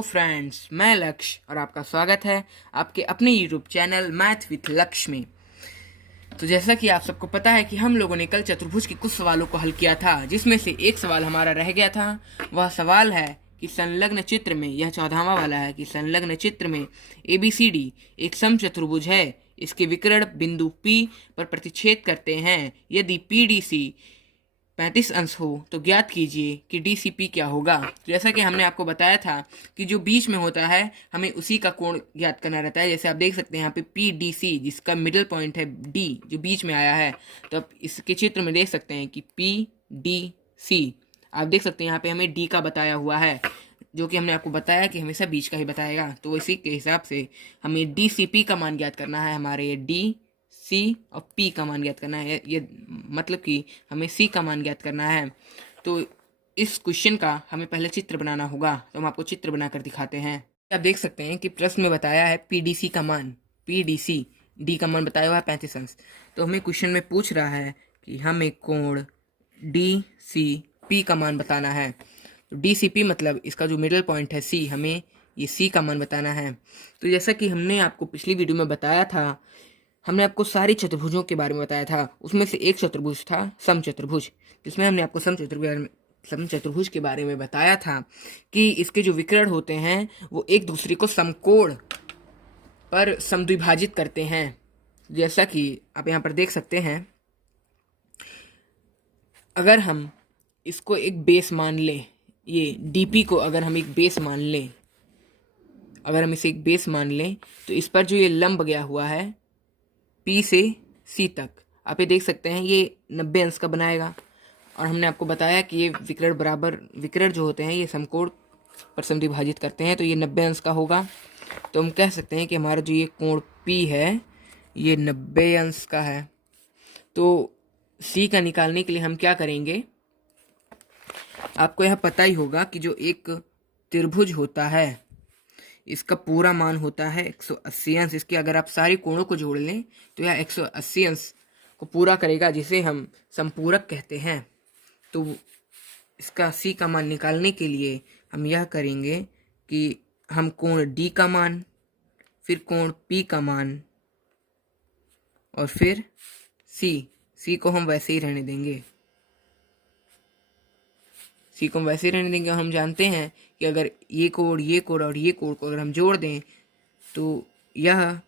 Hello friends, मैं लक्ष्य और आपका स्वागत है आपके अपने यूट्यूब चैनल मैथ विथ लक्ष्य में। तो जैसा कि आप सबको पता है कि हम लोगों ने कल चतुर्भुज के कुछ सवालों को हल किया था, जिसमें से एक सवाल हमारा रह गया था। वह सवाल है कि संलग्न चित्र में, यह 14वां वाला है कि संलग्न चित्र में ABCD एक समचतुर्भुज है। इसके विकर्ण बिंदु P पर प्रतिच्छेद करते हैं। यदि PDC 35 अंश हो तो ज्ञात कीजिए कि DCP क्या होगा। जैसा कि हमने आपको बताया था कि जो बीच में होता है हमें उसी का कोण ज्ञात करना रहता है। जैसे आप देख सकते हैं यहाँ पे PDC जिसका मिडिल पॉइंट है D जो बीच में आया है, तो आप इसके चित्र में देख सकते हैं कि PDC आप देख सकते हैं यहाँ पे हमें D का बताया हुआ है, जो कि हमने आपको बताया कि हमेशा बीच का ही बताएगा। तो इसी के हिसाब से हमें DCP का मान ज्ञात करना है। हमारे ये C और P का मान ज्ञात करना है, ये मतलब कि हमें C का मान ज्ञात करना है। तो इस क्वेश्चन का हमें पहले चित्र बनाना होगा, तो हम आपको चित्र बनाकर दिखाते हैं। आप देख सकते हैं कि प्रश्न में बताया है PDC का मान, PDC D का मान बताया हुआ है 35 अंश। तो हमें क्वेश्चन में पूछ रहा है कि हमें कोण DCP का मान बताना है। तो DCP मतलब इसका जो मिडिल पॉइंट है C, हमें ये C का मान बताना है। तो जैसा कि हमने आपको पिछली वीडियो में बताया था, हमने आपको सारी चतुर्भुजों के बारे में बताया था। उसमें से एक चतुर्भुज था समचतुर्भुज, जिसमें हमने आपको समचतुर्भुज के बारे में बताया था कि इसके जो विकर्ण होते हैं वो एक दूसरे को समकोण पर समद्विभाजित करते हैं। जैसा कि आप यहाँ पर देख सकते हैं, अगर हम इसको एक बेस मान लें, ये DP को अगर हम एक बेस मान लें, अगर हम इसे एक बेस मान लें, तो इस पर जो ये लंब गया हुआ है P से C तक, आप ये देख सकते हैं ये 90 अंश का बनाएगा। और हमने आपको बताया कि ये विकर्ण जो होते हैं ये समकोण पर समद्विभाजित करते हैं, तो ये 90 अंश का होगा। तो हम कह सकते हैं कि हमारा जो ये कोण P है ये 90 अंश का है। तो C का निकालने के लिए हम क्या करेंगे, आपको यह पता ही होगा कि जो एक त्रिभुज होता है इसका पूरा मान होता है 180 अंश। इसके अगर आप सारे कोणों को जोड़ लें तो यह 180 अंश को पूरा करेगा, जिसे हम संपूरक कहते हैं। तो इसका C का मान निकालने के लिए हम यह करेंगे कि हम कोण D का मान, फिर कोण P का मान और फिर C को हम वैसे ही रहने देंगे। C को हम वैसे ही रहने देंगे। हम जानते हैं कि अगर ये कोण और ये कोण को अगर हम जोड़ दें तो यह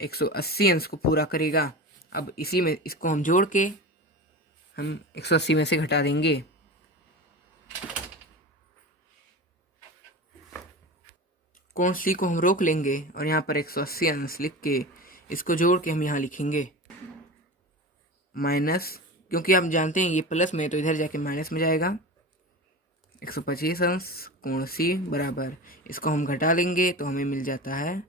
180 अंश को पूरा करेगा। अब इसी में इसको हम जोड़ के हम 180 में से घटा देंगे। कोण C को हम रोक लेंगे और यहाँ पर 180 अंश लिख के इसको जोड़ के हम यहाँ लिखेंगे माइनस, क्योंकि आप जानते हैं ये प्लस में तो इधर जाके माइनस में जाएगा। 125 अंश कोण C बराबर, इसको हम घटा लेंगे तो हमें मिल जाता है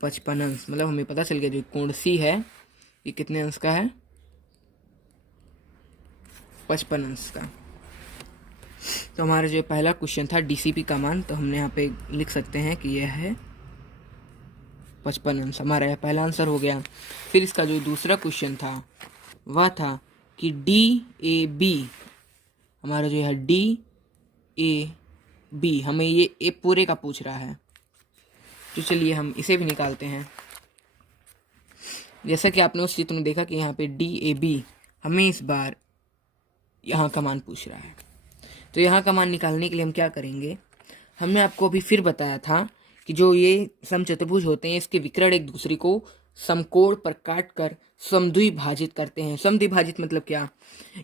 55 अंश। मतलब हमें पता चल गया जो कोण C है ये कितने अंश का है, 55 अंश का। तो हमारा जो पहला क्वेश्चन था DCP का मान, तो हमने यहाँ पे लिख सकते हैं कि यह है 55 अंश। हमारा यह पहला आंसर हो गया। फिर इसका जो दूसरा क्वेश्चन था वह था कि DAB, हमारा जो है DAB, हमें ये ए पूरे का पूछ रहा है। तो चलिए हम इसे भी निकालते हैं। जैसा कि आपने उस चित्र में देखा कि यहाँ पे DAB हमें इस बार यहाँ का मान पूछ रहा है। तो यहाँ का मान निकालने के लिए हम क्या करेंगे, हमने आपको अभी फिर बताया था कि जो ये समचतुर्भुज होते हैं इसके विकर्ण एक दूसरे को समकोण पर काट कर समद्विभाजित करते हैं। समद्विभाजित मतलब क्या,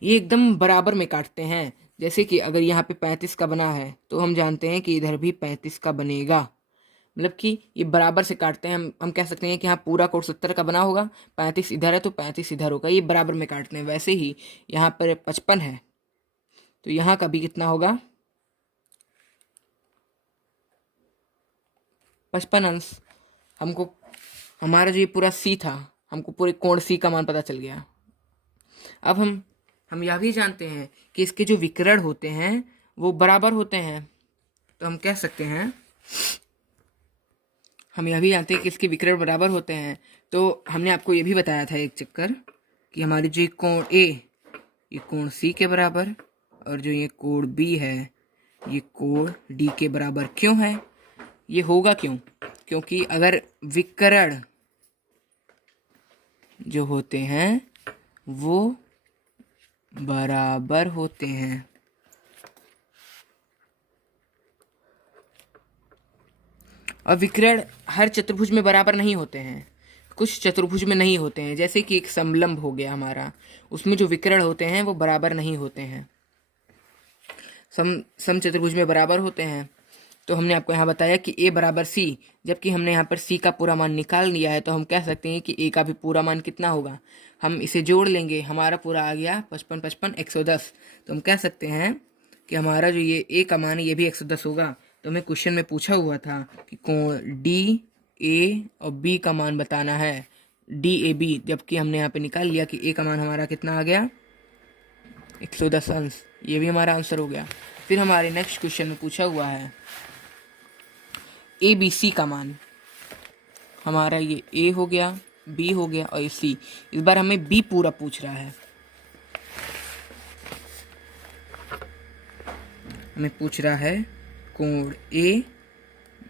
ये एकदम बराबर में काटते हैं। जैसे कि अगर यहाँ पे 35 का बना है तो हम जानते हैं कि इधर भी 35 का बनेगा, मतलब कि ये बराबर से काटते हैं। हम कह सकते हैं कि यहाँ पूरा कोण 70 का बना होगा, 35 इधर है तो 35 इधर होगा, ये बराबर में काटते हैं। वैसे ही यहाँ पर 55 है तो यहाँ का भी कितना होगा, 55 अंश। हमको हमारा जो ये पूरा C था, हमको पूरे कोण C का मान पता चल गया। अब हम यह भी जानते हैं कि इसके जो विकर्ण होते हैं वो बराबर होते हैं। तो हम कह सकते हैं, हम यह भी जानते हैं कि इसके विकर्ण बराबर होते हैं। तो हमने आपको ये भी बताया था एक चक्कर कि हमारी जो कोण A ये कोण C के बराबर और जो ये कोण B है ये कोण D के बराबर क्यों है, ये होगा क्यों? क्योंकि अगर विकर्ण जो होते हैं वो बराबर होते हैं, और विकर्ण हर चतुर्भुज में बराबर नहीं होते हैं, कुछ चतुर्भुज में नहीं होते हैं। जैसे कि एक समलंब हो गया हमारा, उसमें जो विकर्ण होते हैं वो बराबर नहीं होते हैं, सम चतुर्भुज में बराबर होते हैं। तो हमने आपको यहाँ बताया कि a बराबर c, जबकि हमने यहाँ पर c का पूरा मान निकाल लिया है, तो हम कह सकते हैं कि a का भी पूरा मान कितना होगा। हम इसे जोड़ लेंगे, हमारा पूरा आ गया 55 55 110। तो हम कह सकते हैं कि हमारा जो ये a का मान है ये भी 110 होगा। तो हमें क्वेश्चन में पूछा हुआ था कि कोण डी ए और बी का मान बताना है, डी ए बी, जबकि हमने यहाँ पे निकाल लिया कि a का मान हमारा कितना आ गया 110 अंश। ये भी हमारा आंसर हो गया। फिर हमारे नेक्स्ट क्वेश्चन में पूछा हुआ है ए बी सी का मान। हमारा ये ए हो गया, बी हो गया और ये सी। इस बार हमें बी पूरा पूछ रहा है, हमें पूछ रहा है कोण A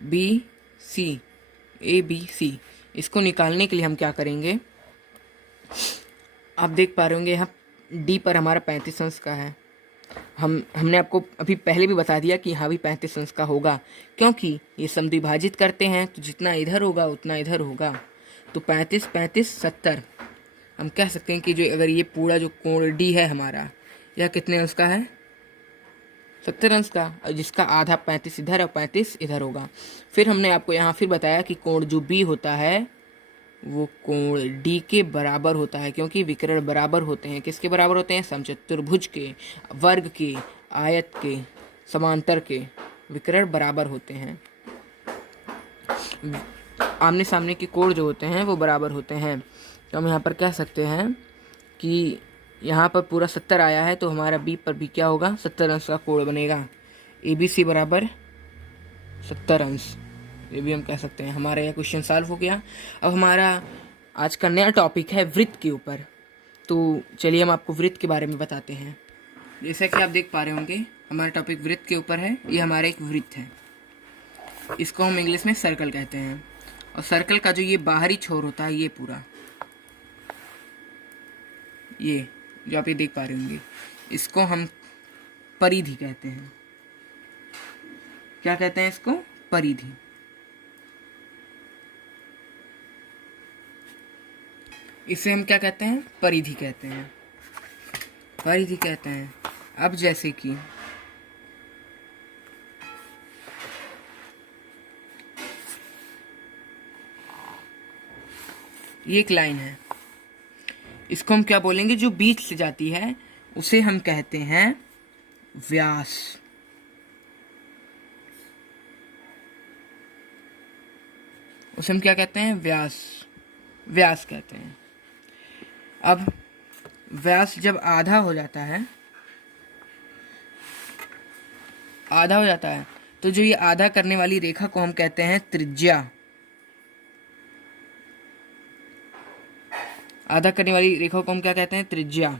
B C, A B C. इसको निकालने के लिए हम क्या करेंगे, आप देख पा रहे होंगे यहाँ डी पर हमारा 35 अंश का है। हमने आपको अभी पहले भी बता दिया कि यहाँ भी 35 अंश का होगा, क्योंकि ये समद्विभाजित करते हैं तो जितना इधर होगा उतना इधर होगा। तो 35 35 70। हम कह सकते हैं कि जो अगर ये पूरा जो कोण डी है हमारा, यह कितने अंश का है 70 अंश का, और जिसका आधा 35 इधर और 35 इधर होगा। फिर हमने आपको यहाँ फिर बताया कि कोण जो बी होता है वो कोण डी के बराबर होता है, क्योंकि विकर्ण बराबर होते हैं। किसके बराबर होते हैं? समचतुर्भुज के, वर्ग के, आयत के, समांतर के विकर्ण बराबर होते हैं। आमने सामने के कोण जो होते हैं वो बराबर होते हैं। तो हम यहाँ पर कह सकते हैं कि यहाँ पर पूरा 70 आया है, तो हमारा बी पर भी क्या होगा 70 अंश का कोण बनेगा। ए बी सी बराबर 70 अंश, ये भी हम कह सकते हैं। हमारा यह क्वेश्चन सॉल्व हो गया। अब हमारा आज का नया टॉपिक है वृत्त के ऊपर। तो चलिए हम आपको वृत्त के बारे में बताते हैं। जैसा कि आप देख पा रहे होंगे हमारा टॉपिक वृत्त के ऊपर है। ये हमारा एक वृत्त है, इसको हम इंग्लिश में सर्कल कहते हैं। और सर्कल का जो ये बाहरी छोर होता है, ये पूरा ये जो आप ये देख पा रहे होंगे, इसको हम परिधि कहते हैं। क्या कहते हैं इसको? परिधि। इसे हम क्या कहते हैं? परिधि कहते हैं, परिधि कहते हैं। अब जैसे कि ये एक लाइन है, इसको हम क्या बोलेंगे? जो बीच से जाती है उसे हम कहते हैं व्यास। उसे हम क्या कहते हैं? व्यास, व्यास कहते हैं। अब व्यास जब आधा हो जाता है, आधा हो जाता है, तो जो ये आधा करने वाली रेखा को हम कहते हैं त्रिज्या। आधा करने वाली रेखा को हम क्या कहते हैं? त्रिज्या।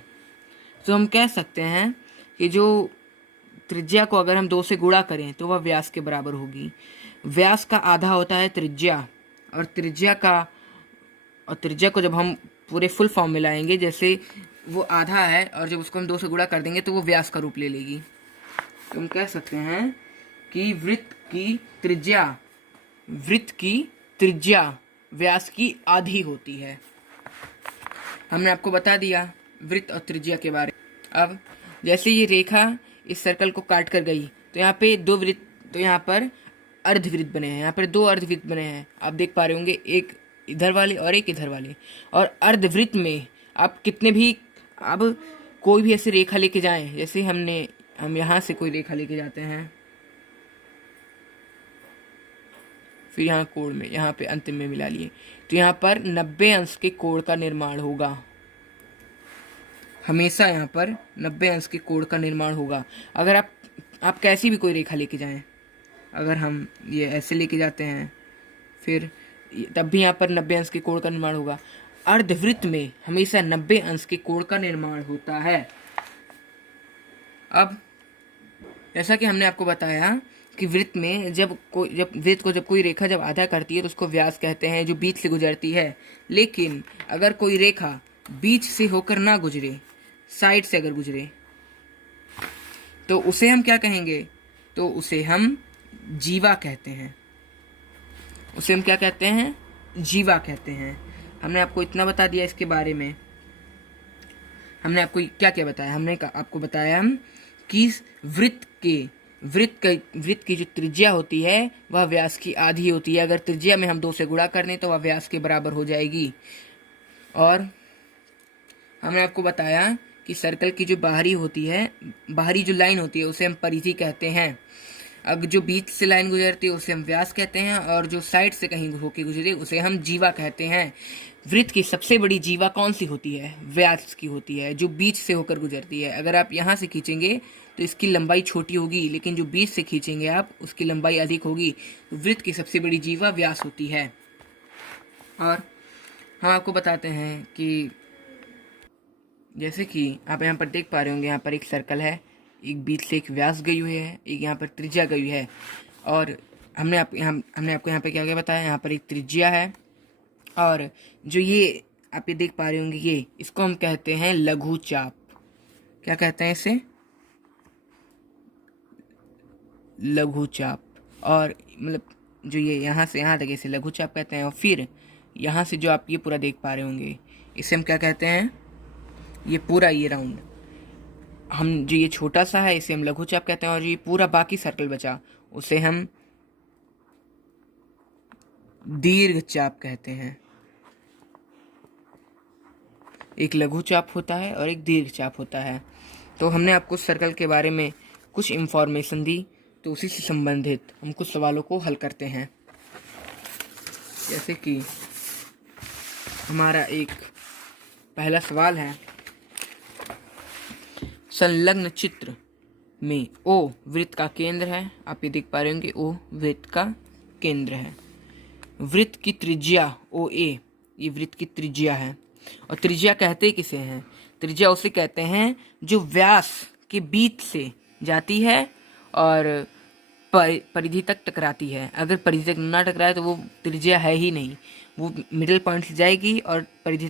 तो हम कह सकते हैं कि जो त्रिज्या को अगर हम 2 से गुणा करें तो वह व्यास के बराबर होगी। व्यास का आधा होता है त्रिज्या, और त्रिज्या को जब हम पूरे फुल फॉर्म में लाएंगे, जैसे वो आधा है और जब उसको हम 2 से गुणा कर देंगे तो वो व्यास का रूप ले लेगी। तो हम कह सकते हैं कि वृत्त की त्रिज्या व्यास की आधी होती है। हमने आपको बता दिया वृत्त और त्रिज्या के बारे में। अब जैसे ये रेखा इस सर्कल को काट कर गई, तो यहाँ पे 2 वृत्त, तो यहाँ पर अर्धवृत्त बने हैं, यहाँ पर 2 अर्धवृत्त बने हैं। आप देख पा रहे होंगे, एक इधर वाले और एक इधर वाले। और अर्धवृत्त में आप कितने भी, अब कोई भी ऐसी रेखा लेके जाएं, जैसे हम यहाँ से कोई रेखा लेके जाते हैं, फिर यहाँ कोण में, यहाँ पे अंतिम में मिला लिए, तो यहाँ पर 90 अंश के कोण का निर्माण होगा। हमेशा यहाँ पर 90 अंश के कोण का निर्माण होगा। अगर आप कैसी भी कोई रेखा लेके जाएं, अगर हम ये ऐसे लेके जाते हैं, फिर तब भी यहाँ पर 90 अंश के कोण का निर्माण होगा। अर्धवृत्त में हमेशा 90 अंश के कोण का निर्माण होता है। अब जैसा कि हमने आपको बताया कि वृत्त में जब वृत्त को जब कोई रेखा जब आधा करती है तो उसको व्यास कहते हैं, जो बीच से गुजरती है। लेकिन अगर कोई रेखा बीच से होकर ना गुजरे, साइड से अगर गुजरे, तो उसे हम क्या कहेंगे? तो उसे हम जीवा कहते हैं। उसे हम क्या कहते हैं? जीवा कहते हैं। हमने आपको इतना बता दिया इसके बारे में। हमने आपको क्या क्या बताया? हमने आपको बताया हम कि वृत्त की जो त्रिज्या होती है वह व्यास की आधी होती है। अगर त्रिज्या में हम 2 से गुणा कर दें तो वह व्यास के बराबर हो जाएगी। और हमने आपको बताया कि सर्कल की जो बाहरी होती है, बाहरी जो लाइन होती है उसे हम परिधि कहते हैं। अब जो बीच से लाइन गुजरती है उसे हम व्यास कहते हैं, और जो साइड से कहीं होके गुजरे उसे हम जीवा कहते हैं। वृत्त की सबसे बड़ी जीवा कौन सी होती है? व्यास की होती है, जो बीच से होकर गुजरती है। अगर आप यहाँ से खींचेंगे तो इसकी लंबाई छोटी होगी, लेकिन जो बीच से खींचेंगे आप उसकी लंबाई अधिक होगी। तो वृत्त की सबसे बड़ी जीवा व्यास होती है। और हम आपको बताते हैं कि जैसे कि आप यहाँ पर देख पा रहे होंगे, यहाँ पर एक सर्कल है, एक बीच से एक व्यास गई हुई है, एक यहाँ पर त्रिज्या गई हुई है। और हमने आपको यहाँ पे क्या क्या बताया? यहाँ पर एक त्रिज्या है, और जो ये आप ये देख पा रहे होंगे, ये इसको हम कहते हैं लघु चाप। क्या कहते हैं इसे? लघु चाप। और मतलब जो ये यहाँ से यहाँ तक इसे लघु चाप कहते हैं। और फिर यहाँ से जो आप ये पूरा देख पा रहे होंगे, इसे हम क्या कहते हैं? ये पूरा ये राउंड, हम जो ये छोटा सा है इसे हम लघु चाप कहते हैं। और ये पूरा बाकी सर्कल बचा उसे हम दीर्घ चाप कहते हैं। एक लघु चाप होता है और एक दीर्घ चाप होता है। तो हमने आपको सर्कल के बारे में कुछ इंफॉर्मेशन दी, तो उसी से संबंधित हम कुछ सवालों को हल करते हैं। जैसे कि हमारा एक पहला सवाल है, संलग्न चित्र में O वृत्त का केंद्र है। आप ये देख पा रहे होंगे, O वृत्त का केंद्र है। वृत्त की त्रिज्या OA, ये वृत्त की त्रिज्या है। और त्रिज्या कहते किसे हैं? त्रिज्या उसे कहते हैं जो व्यास के बीच से जाती है और परिधि तक टकराती है। अगर परिधि तक ना टकराए तो वो त्रिज्या है ही नहीं, वो मिडिल पॉइंट से जाएगी और परिधि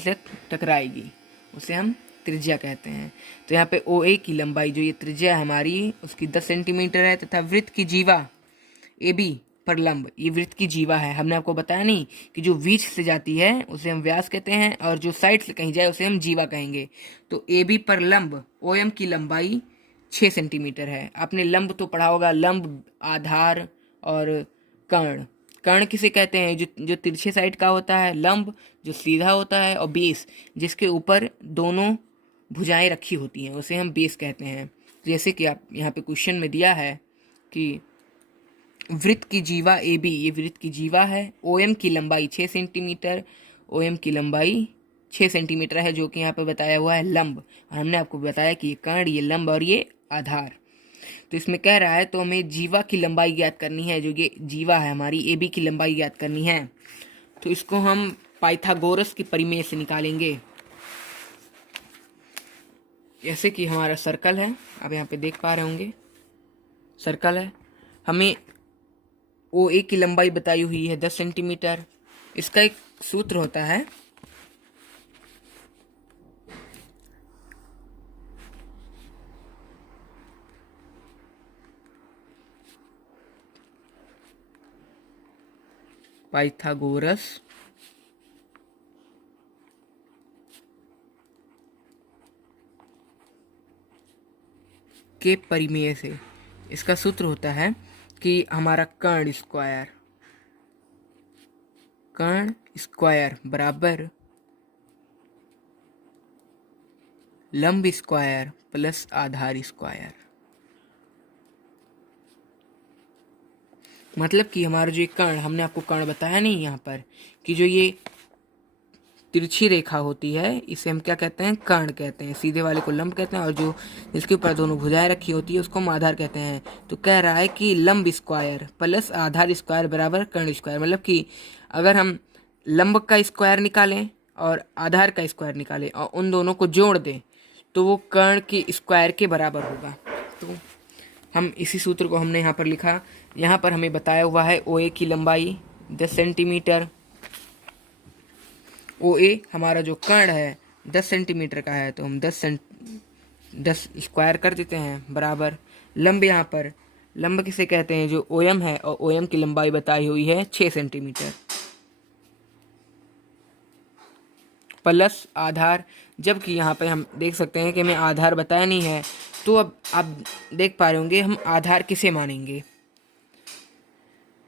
तक टकराएगी, उसे हम त्रिज्या कहते हैं। तो यहाँ पे OA की लंबाई, जो ये त्रिज्या है हमारी, उसकी 10 सेंटीमीटर है, तथा वृत्त की जीवा AB पर लंब, ये वृत्त की जीवा है। हमने आपको बताया नहीं कि जो बीच से जाती है उसे हम व्यास कहते हैं, और जो साइड से कहीं जाए उसे हम जीवा कहेंगे। तो AB पर लंब OM की लंबाई 6 सेंटीमीटर है। आपने लंब तो पढ़ा होगा, लंब, आधार और कर्ण। कर्ण किसे कहते हैं? जो तिरछे साइड का होता है, लंब जो सीधा होता है, और बेस जिसके ऊपर दोनों भुजाएं रखी होती हैं उसे हम बेस कहते हैं। जैसे कि आप यहाँ पे क्वेश्चन में दिया है कि वृत्त की जीवा AB, ये वृत्त की जीवा है। OM की लंबाई 6 सेंटीमीटर, OM की लंबाई 6 सेंटीमीटर है, जो कि यहाँ पे बताया हुआ है लंब। और हमने आपको बताया कि ये कर्ण, ये लंब और ये आधार। तो इसमें कह रहा है तो हमें जीवा की लंबाई ज्ञात करनी है, जो ये जीवा है हमारी AB की लंबाई ज्ञात करनी है। तो इसको हम पाइथागोरस की परिमेय से निकालेंगे। जैसे कि हमारा सर्कल है, आप यहाँ पे देख पा रहे होंगे, सर्कल है, हमें OA की लंबाई बताई हुई है 10 सेंटीमीटर। इसका एक सूत्र होता है, पाइथागोरस के परिमेय से। इसका सूत्र होता है कि हमारा कर्ण स्क्वायर बराबर लंब स्क्वायर प्लस आधार स्क्वायर। मतलब कि हमारा जो कर्ण, हमने आपको कर्ण बताया नहीं यहाँ पर, कि जो ये तिरछी रेखा होती है इसे हम क्या कहते हैं? कर्ण कहते हैं। सीधे वाले को लंब कहते हैं, और जो जिसके ऊपर दोनों भुजाएं रखी होती है उसको हम आधार कहते हैं। तो कह रहा है कि लंब स्क्वायर प्लस आधार स्क्वायर बराबर कर्ण स्क्वायर। मतलब कि अगर हम लंब का स्क्वायर निकालें और आधार का स्क्वायर निकालें और उन दोनों को जोड़ दें तो वो कर्ण के स्क्वायर के बराबर होगा। तो हम इसी सूत्र को हमने यहाँ पर लिखा। यहाँ पर हमें बताया हुआ है OA की लंबाई 10 सेंटीमीटर। OA हमारा जो कर्ण है 10 सेंटीमीटर का है, तो हम 10 स्क्वायर कर देते हैं बराबर लंब। यहाँ पर लंब किसे कहते हैं, जो OM है, और OM की लंबाई बताई हुई है 6 सेंटीमीटर प्लस आधार। जबकि यहाँ पे हम देख सकते हैं कि हमें आधार बताया नहीं है, तो अब आप देख पा रहे होंगे हम आधार किसे मानेंगे।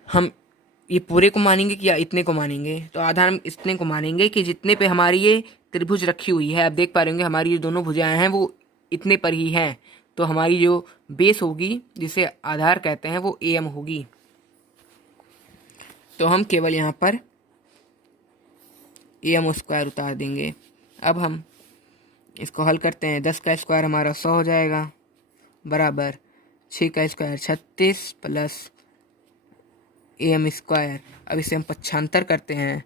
हम ये पूरे को मानेंगे कि या इतने को मानेंगे, तो आधार हम इतने को मानेंगे कि जितने पे हमारी ये त्रिभुज रखी हुई है। आप देख पा रहे होंगे हमारी जो दोनों भुजाएं हैं वो इतने पर ही हैं, तो हमारी जो बेस होगी जिसे आधार कहते हैं वो AM होगी। तो हम केवल यहाँ पर AM स्क्वायर उतार देंगे। अब हम इसको हल करते हैं। 10 का स्क्वायर हमारा 100 हो जाएगा बराबर 6 का स्क्वायर 36 प्लस AM स्क्वायर। अब इसे हम पक्षांतर करते हैं।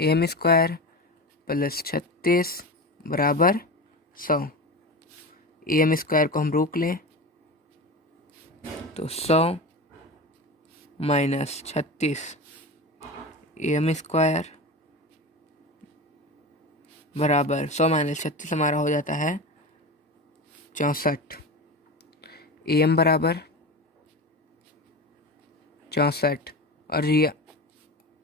AM स्क्वायर प्लस 36 बराबर 100। AM स्क्वायर को हम रोक लें तो 100 माइनस 36 AM स्क्वायर बराबर 100 माइनस 36 हमारा हो जाता है 64। AM बराबर 64। और ये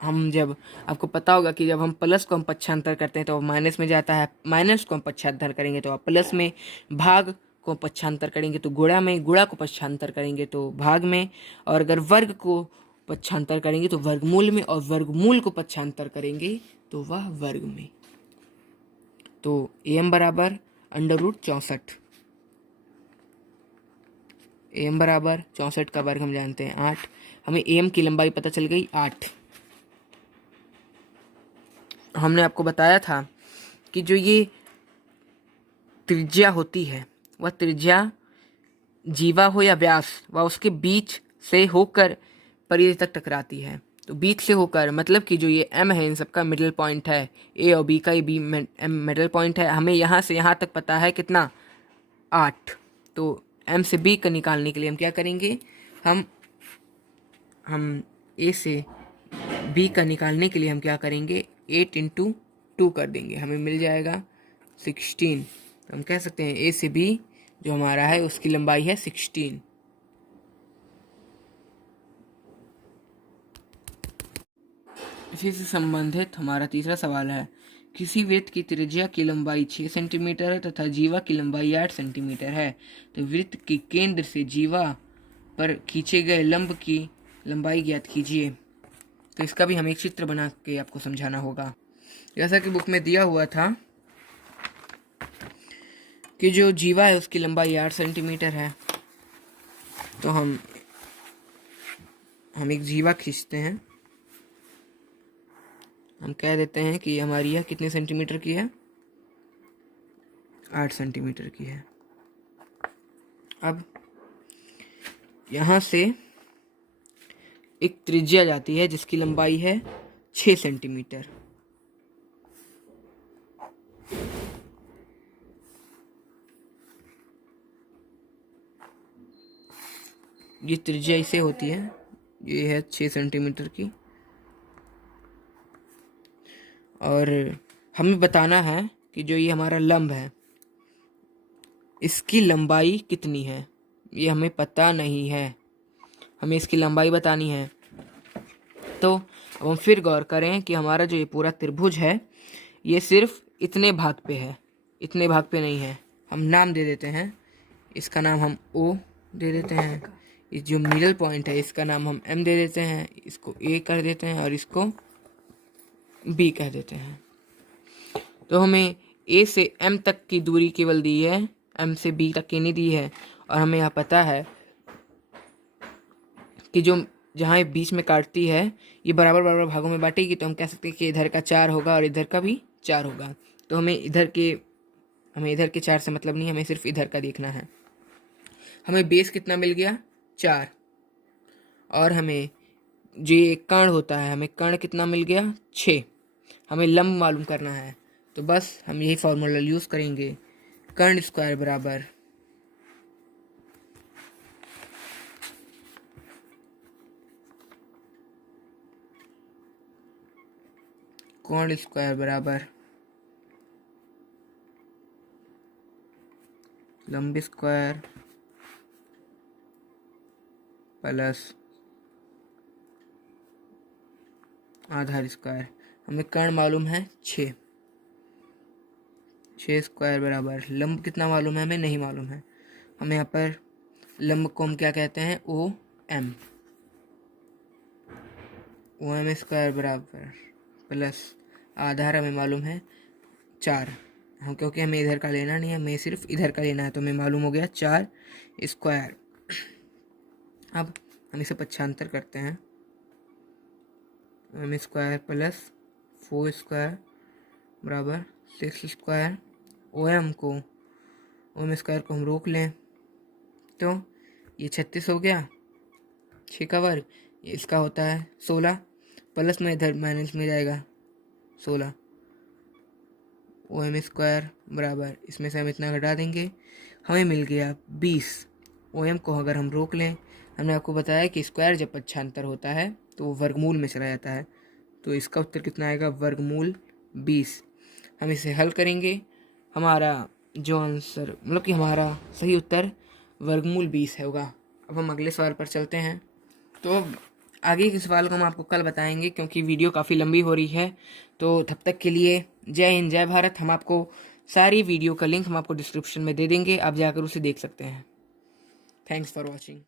हम जब आपको पता होगा कि जब हम प्लस को हम पक्षांतर करते हैं तो माइनस में जाता है, माइनस को हम पक्षांतर करेंगे तो आप प्लस में, भाग को पक्षांतर करेंगे तो गुणा में, गुणा को पक्षांतर करेंगे तो भाग में, और अगर वर्ग को पक्षांतर करेंगे तो वर्गमूल में, और वर्गमूल को पक्षांतर करेंगे तो वह वर्ग में। तो AM बराबर √64। AM बराबर 64 का वर्ग हम जानते हैं 8। हमें AM की लंबाई पता चल गई 8। हमने आपको बताया था कि जो ये त्रिज्या होती है वह त्रिज्या जीवा हो या व्यास, वह उसके बीच से होकर परिधि तक टकराती है। तो बीच से होकर मतलब कि जो ये M है इन सबका मिडिल पॉइंट है, A और B का ये B मिडिल पॉइंट है। हमें यहाँ से यहाँ तक पता है कितना 8। तो M से B का निकालने के लिए हम क्या करेंगे, हम A से B का निकालने के लिए हम क्या करेंगे 8 × 2 कर देंगे, हमें मिल जाएगा 16। तो हम कह सकते हैं A से B जो हमारा है उसकी लंबाई है 16। इसी से संबंधित हमारा तीसरा सवाल है, किसी वृत्त की त्रिज्या की लंबाई 6 सेंटीमीटर है तथा जीवा की लंबाई 8 सेंटीमीटर है, तो वृत्त के केंद्र से जीवा पर खींचे गए लंब की लंबाई ज्ञात कीजिए। तो इसका भी हमें एक चित्र बना के आपको समझाना होगा। जैसा कि बुक में दिया हुआ था कि जो जीवा है उसकी लंबाई 8 सेंटीमीटर है, तो हम एक जीवा खींचते हैं। हम कह देते हैं कि हमारी यह कितने सेंटीमीटर की है, 8 सेंटीमीटर की है। अब यहाँ से एक त्रिज्या जाती है जिसकी लंबाई है 6 सेंटीमीटर। ये त्रिज्या इसे होती है, ये है 6 सेंटीमीटर की। और हमें बताना है कि जो ये हमारा लंब है इसकी लंबाई कितनी है, ये हमें पता नहीं है, हमें इसकी लंबाई बतानी है। तो अब हम फिर गौर करें कि हमारा जो ये पूरा त्रिभुज है ये सिर्फ इतने भाग पे है, इतने भाग पे नहीं है। हम नाम दे देते हैं, इसका नाम हम O दे देते हैं, इस जो मिडल पॉइंट है इसका नाम हम M दे देते हैं, इसको A कर देते हैं और इसको B कह देते हैं। तो हमें A से M तक की दूरी केवल दी है, M से B तक की नहीं दी है। और हमें यहाँ पता है कि जो जहाँ ये बीच में काटती है ये बराबर बराबर भागों में बांटेगी, तो हम कह सकते हैं कि इधर का 4 होगा और इधर का भी 4 होगा। तो हमें इधर के 4 से मतलब नहीं, हमें सिर्फ इधर का देखना है। हमें बेस कितना मिल गया 4, और हमें जो ये कर्ण होता है हमें कर्ण कितना मिल गया 6। हमें लंब मालूम करना है, तो बस हम यही फॉर्मूला यूज़ करेंगे, कर्ण स्क्वायर बराबर कोण स्क्वायर बराबर लंब स्क्वायर प्लस आधार स्क्वायर। हमें कर्ण मालूम है 6 स्क्वायर बराबर लंब कितना मालूम है, हमें नहीं मालूम है। हमें यहाँ पर लंब को हम क्या कहते हैं, ओ एम स्क्वायर बराबर प्लस आधार हमें मालूम है 4। हम क्योंकि हमें इधर का लेना नहीं है, हमें सिर्फ इधर का लेना है, तो हमें मालूम हो गया 4 स्क्वायर। अब हम इसे पक्षांतर करते हैं, एम स्क्वायर प्लस 4 स्क्वायर बराबर 6 स्क्वायर। ओ एम स्क्वायर को हम रोक लें तो ये 36 हो गया, 6 का वर्ग, इसका होता है 16 प्लस में इधर माइनस में जाएगा 16। ओ एम स्क्वायर बराबर इसमें से हम इतना घटा देंगे, हमें मिल गया 20। ओ एम को अगर हम रोक लें, हमने आपको बताया कि स्क्वायर जब पक्षांतर होता है तो वो वर्गमूल में चला जाता है, तो इसका उत्तर कितना आएगा, वर्गमूल 20। हम इसे हल करेंगे, हमारा जो आंसर मतलब कि हमारा सही उत्तर वर्गमूल 20 होगा। अब हम अगले सवाल पर चलते हैं। तो आगे के सवाल को हम आपको कल बताएंगे क्योंकि वीडियो काफ़ी लंबी हो रही है। तो तब तक के लिए जय हिंद जय भारत। हम आपको सारी वीडियो का लिंक हम आपको डिस्क्रिप्शन में दे देंगे, आप जाकर उसे देख सकते हैं। Thanks for watching.